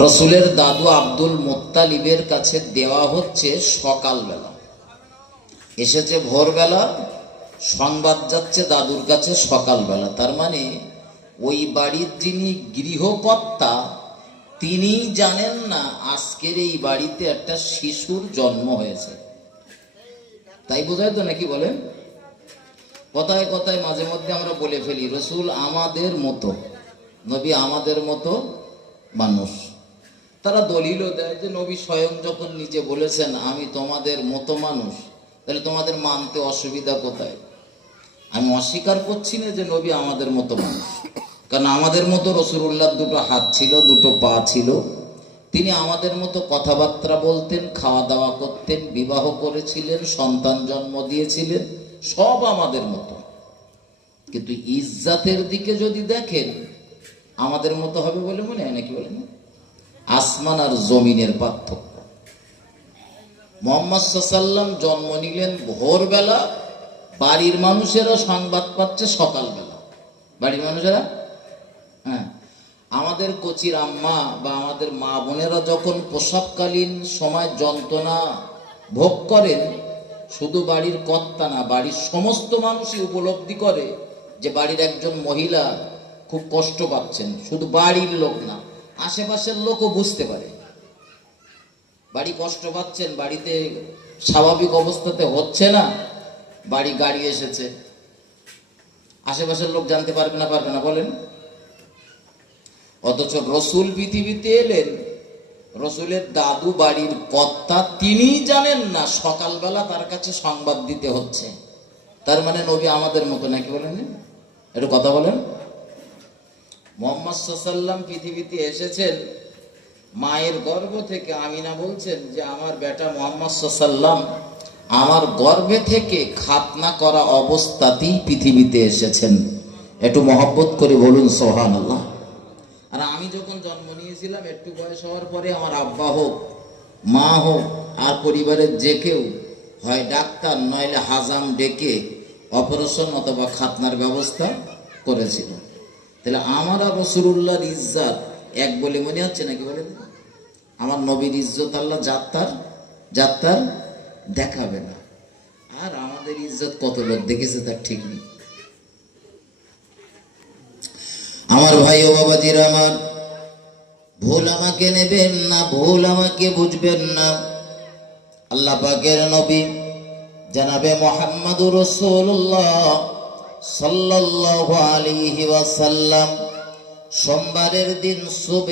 রসুলের দাদু আব্দুল মুত্তালিবের কাছে দেওয়া হচ্ছে সকালবেলা, এসেছে ভোরবেলা, সংবাদ যাচ্ছে দাদুর কাছে সকালবেলা। তার মানে ওই বাড়ির যিনি গৃহকর্তা তিনি জানেন না আজকের এই বাড়িতে একটা শিশুর জন্ম হয়েছে। তাই বোঝায় তো নাকি বলেন? কথায় কথায় মাঝে মধ্যে আমরা বলে ফেলি রসুল আমাদের মতো, নবী আমাদের মতো মানুষ। তারা দলিলও দেয় যে নবী স্বয়ং যখন নিজে বলেছেন আমি তোমাদের মতো মানুষ, তাহলে তোমাদের মানতে অসুবিধা কোথায়? আমি অস্বীকার করছি না যে নবী আমাদের মতো মানুষ, কারণ আমাদের মতো রসুলুল্লাহর দুটো হাত ছিল, দুটো পা ছিল, তিনি আমাদের মতো কথাবার্তা বলতেন, খাওয়া দাওয়া করতেন, বিবাহ করেছিলেন, সন্তান জন্ম দিয়েছিলেন, সব আমাদের মতো। কিন্তু ইজ্জাতের দিকে যদি দেখেন আমাদের মতো হবে বলে মনে হয় নাকি বলেন? আসমান আর জমিনের পার্থক্য। মুহাম্মদ সাল্লাল্লাহু আলাইহি ওয়াসাল্লাম জন্ম নিলেন ভোরবেলা, বাড়ির মানুষেরা সংবাদ পাচ্ছে সকালবেলা। বাড়ির মানুষেরা, হ্যাঁ, আমাদের কচির আম্মা বা আমাদের মা বোনেরা যখন প্রসবকালীন সময় যন্ত্রণা ভোগ করেন, শুধু বাড়ির কর্তা না, বাড়ির সমস্ত মানুষই উপলব্ধি করে যে বাড়ির একজন মহিলা খুব কষ্ট পাচ্ছেন। শুধু বাড়ির লোক না, আশেপাশের লোকও বুঝতে পারে বাড়ি কষ্ট পাচ্ছেন, বাড়িতে স্বাভাবিক অবস্থাতে হচ্ছে না, বাড়ি গাড়ি এসেছে। আশেপাশের লোক জানতে পারবে না? পারবে না বলেন? অথচ রসুল পৃথিবীতে এলেন, রসুলের দাদু বাড়ির কর্তা, তিনি জানেন না সকালবেলা তার কাছে সংবাদ দিতে হচ্ছে। তার মানে নবী আমাদের মতো নাকি বলেন? একটু কথা বলেন। মুহাম্মদ সাল্লাল্লাহু আলাইহি ওয়াসাল্লাম পৃথিবীতে এসেছেন মায়ের গর্ভ থেকে। আমিনা বলছেন যে আমার বেটা মুহাম্মদ সাল্লাল্লাহু আলাইহি ওয়াসাল্লাম আমার গর্ভে থেকে খাতনা করা অবস্থাতেই পৃথিবীতে এসেছেন। একটু মহব্বত করে বলুন সুবহানাল্লাহ। আর আমি যখন জন্ম নিয়েছিলাম, একটু বয়স হওয়ার পরে আমার আব্বা হোক, মা হোক, আর পরিবারের যে কেউ হয় ডাক্তার নইলে হাজাম ডেকে অপারেশন অথবা খাতনার ব্যবস্থা করেছিল। তাহলে আমার আর রাসূলুল্লাহর ইজ্জত এক বলে মনে হচ্ছে নাকি বলেন? আমার নবীর ইজ্জত আল্লাহ যাত্রার দেখাবে না। আর আমাদের ইজ্জত কত লোক দেখেছে তার ঠিক নেই। আমার ভাই ও বাবাজিরা আমার, ভুল আমাকে নেবেন না, ভুল আমাকে বুঝবেন না। আল্লাহ পাকের নবী জনাবে মুহাম্মদুর রাসূলুল্লাহ সাল্লাল্লাহু আলাইহি ওয়াসাল্লাম সোমবারের দিন সুবহে